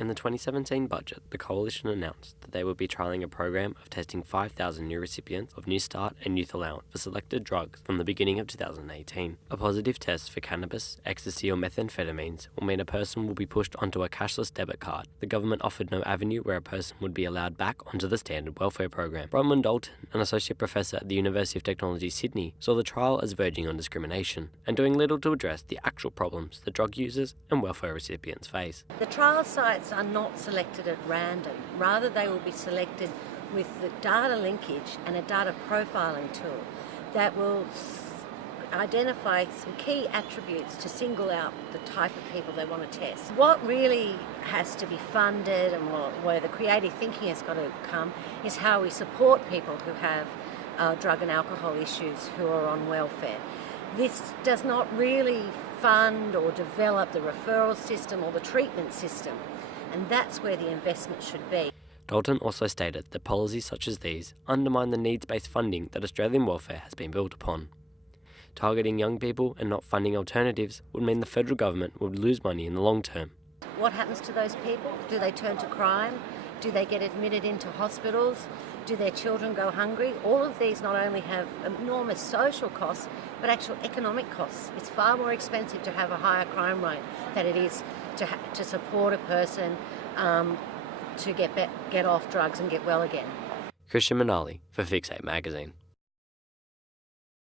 In the 2017 budget, the Coalition announced that they would be trialling a program of testing 5,000 new recipients of Newstart and Youth Allowance for selected drugs from the beginning of 2018. A positive test for cannabis, ecstasy or methamphetamines will mean a person will be pushed onto a cashless debit card. The government offered no avenue where a person would be allowed back onto the standard welfare program. Bronwen Dalton, an associate professor at the University of Technology, Sydney, saw the trial as verging on discrimination and doing little to address the actual problems that drug users and welfare recipients face. The trial sites are not selected at random. Rather, they will be selected with the data linkage and a data profiling tool that will identify some key attributes to single out the type of people they want to test. What really has to be funded and where the creative thinking has got to come is how we support people who have drug and alcohol issues who are on welfare. This does not really fund or develop the referral system or the treatment system, and that's where the investment should be. Dalton also stated that policies such as these undermine the needs-based funding that Australian welfare has been built upon. Targeting young people and not funding alternatives would mean the federal government would lose money in the long term. What happens to those people? Do they turn to crime? Do they get admitted into hospitals? Do their children go hungry? All of these not only have enormous social costs, but actual economic costs. It's far more expensive to have a higher crime rate than it is to support a person to get off drugs and get well again. Christian Manali for Fix8 Magazine.